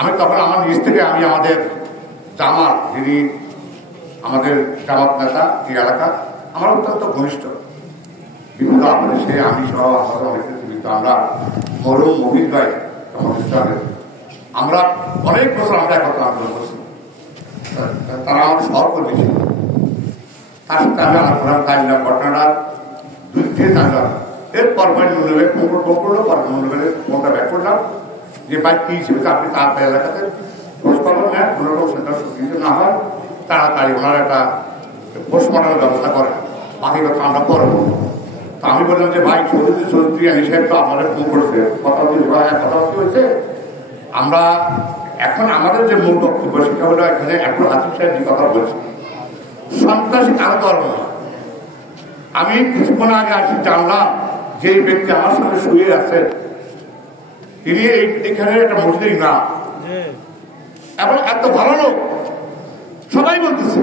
আমি তখন আমার নিজ থেকে আমি আমাদের জামাত, যিনি আমাদের জামাত নেতা এই এলাকা, আমার অত্যন্ত ঘনিষ্ঠ, বিভিন্ন আপনাদের সে আমি সহ আমাদের অনেক কিন্তু আমরা মরুম মহিদ ভাই ইসলামের আমরা অনেক বছর আমরা একত্র আন্দোলন করছি। তারা আমাদের সহকর্মী ছিল। তার সাথে আমি আলাপ করলাম, জানলাম ঘটনাটা দুই থেকে জানলাম। এরপর নুনবের পড়লো, পর নুনবের ফোনটা ব্যাক করলাম যে ভাই কি হিসেবে আপনি তার এলাকাতে খোঁজখবর নেন, কোনো রকম সেন্টার কিছু না হয় তাড়াতাড়ি ওনার একটা পোস্টমর্টমের ব্যবস্থা করেন, বাকি কথা আমরা করবো। তা আমি বললাম যে ভাই চৌধুরী আলী সাহেব তো আমাদের ফোন করেছে, কথা হচ্ছে আমরা এখন আমাদের যে মূল বক্তব্য সেটা হলো এখানে এখন আসিফ সাহেব যে কথা বলছে সন্ত্রাসী কারো ধর্ম না। আমি কিছুক্ষণ আগে আসি জানলাম যে এই ব্যক্তি আমার সঙ্গে শুয়ে আছেন, তিনি এখানে একটা মসজিদের ইমাম এবং এত ভালো লোক, সবাই বলতেছে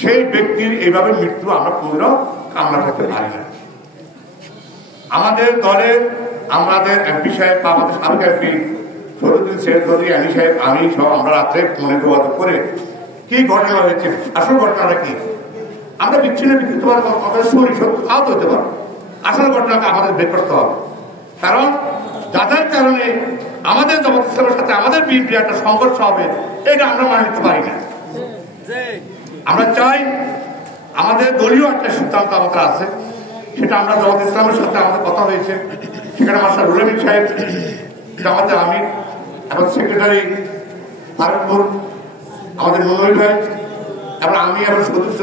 সেই ব্যক্তির এইভাবে মৃত্যু আমরা পুনরায় কামনা করতে পারি না। আমাদের দলের আমাদের এমপি সাহেব বা আমাদের সাবেক এমপি সরুদ্দিন চৌধুরী আলী সাহেব আমি সহ আমরা রাত্রে ফোনে যোগাযোগ করে কি ঘটনা হয়েছে, আসল ঘটনাটা কি, আমরা বিচ্ছিন্ন বিকৃত আমাদের শরীর সত্য আহত হতে পারবো, আসল ঘটনাকে আমাদের বের করতে হবে। কারণ যাদের কারণে আমাদের জামাত ইসলামের সাথে আমাদের বিএনপির একটা সংঘর্ষ হবে, এটা আমরা মানে নিতে পারি না। আমরা চাই আমাদের দলীয় একটা সিদ্ধান্ত আমাদের আছে, সেটা আমরা জামাত ইসলামের সাথে আমাদের কথা হয়েছে, সেখানে মাস্টার রুলামিন সাহেব জামাতে আমির এবং সেক্রেটারি ফারুকপুর আমাদের মনোই ভাই এবং আমি এবং সদস্য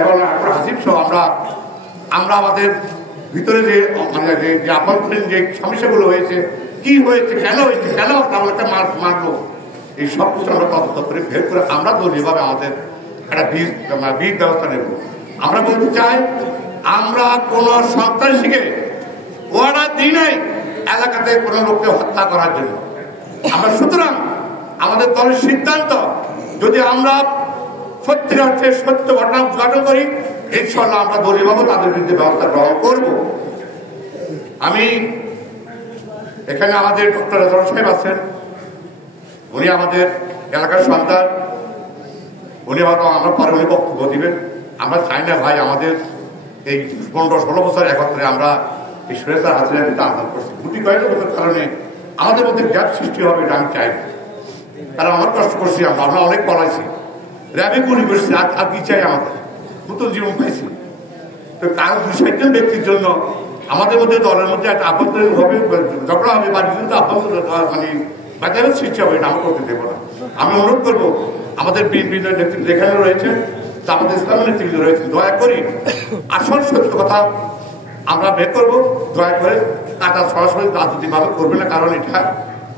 এবং হাসিফ সহ আমরা আমাদের ভিতরে যে মানে যে আভ্যন্তরীণ যে সমস্যাগুলো হয়েছে, কি হয়েছে, কেন আমরা মারবো, এই সব কিছু আমরা তদন্ত করে বের করে আমরা দলীয়ভাবে আমাদের একটা বীজ ব্যবস্থা নেব। আমরা বলতে চাই আমরা কোন সন্ত্রাসীকে ওয়ার্ডার দিই নাই এলাকাতে কোনো লোককে হত্যা করার জন্য। আমরা সুতরাং আমাদের দলের সিদ্ধান্ত, যদি আমরা সত্যিকার অর্থে সত্য ঘটনা উদ্ঘাটন করি, ইনশাআল্লাহ আমরা দলীয়ভাবে তাদের বিরুদ্ধে ব্যবস্থা গ্রহণ করব। আমি এখানে আমাদের ডক্টর রেজাউল সাহেব আছেন, উনি আমাদের এলাকার সন্তান, উনি হয়তো আমরা পরে উনি বক্তব্য দিবেন। আমরা চাই না ভাই আমাদের এই 15-16 বছর একত্রে আমরা এই সুরেশার হাসিনার বিরুদ্ধে আন্দোলন করছি, গুটি কয়েক কারণে আমাদের মধ্যে গ্যাপ সৃষ্টি হবে, এটা আমি চাই না। কারণ আমরা কষ্ট করছি, আমরা অনেক পড়াইছি, র্যাবে গুলি করছি, আর কি চাই, আমাদের নতুন জীবন পাইছি। তো কারো 2-4 ব্যক্তির জন্য আমাদের মধ্যে দলের মধ্যে একটা আভ্যন্তরীণ হবে ঝগড়া হবে বা কিন্তু আভ্যন্তরীণ মানে বাজারের সৃষ্টি হবে, এটা আমরা করতে দেবো না। আমি অনুরোধ করবো আমাদের বিএনপির নেতৃত্ব যেখানে রয়েছে, আমাদের ইসলামের নেতৃত্ব রয়েছে, দয়া করি আসল সত্য কথা আমরা বের করবো, দয়া করে কাটা সরাসরি রাজনৈতিকভাবে করবে না। কারণ এটা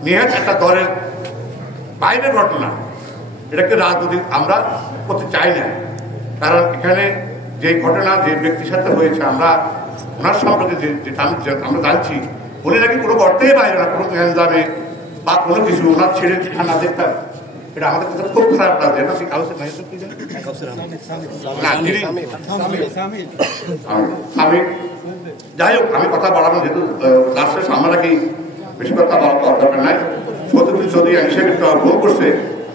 নিহাত একটা দলের বাইরের ঘটনা, এটাকে রাজনৈতিক আমরা করতে চাই না। কারণ এখানে যে ঘটনা যে ব্যক্তির সাথে হয়েছে, আমরা ওনার সম্পর্কে যেটা আমরা জানছি, উনি নাকি কোনো গর্তেই বাইরে না, কোনো গ্যাঞ্জামে বা কোনো কিছু ওনার ছেড়ে না দেখতাম, এটা আমাদের কাছে খুব খারাপ লাগে। যাই হোক, আমি কথা বাড়ানো যেহেতু লাস্টের সামনে রাখি, বেশি কথা বলার দরকার নাই। সত্যি চৌধুরী হিসেবে ভুল করছে,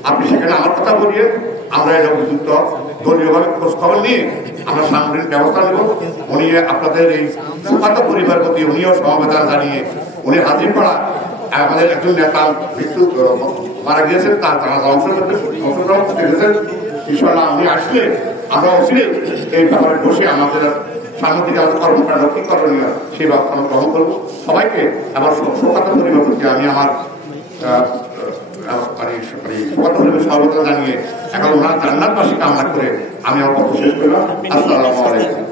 আপনি সেখানে আমার কথা বলিয়ে আমরা এটা উপযুক্ত দলীয়ভাবে খোঁজ খবর নিয়ে আমরা সাংগঠনিক ব্যবস্থা নেব। উনি আপনাদের এই সুখাত পরিবার প্রতি উনিও সমবেদনা জানিয়ে উনি হাজির করা আমাদের একজন নেতা মৃত্যু মারা গিয়েছেন, তার অংশগ্রহণ করতে গেছেন। ইনশাআল্লাহ উনি আসলে আমরা অসিলে এই ব্যাপারে বসে আমাদের সামনে থেকে আমাদের কর্মকাণ্ড কি করণীয় সেই ব্যবস্থা আমরা গ্রহণ করবো। সবাইকে আমার সুখাত পরিবার প্রতি আমি আমার সর্বদা জানিয়ে এখন ওনার জান্নাতবাসী কামনা করে আমি আমার পক্ষ শেষ করলাম। আসসালামু আলাইকুম।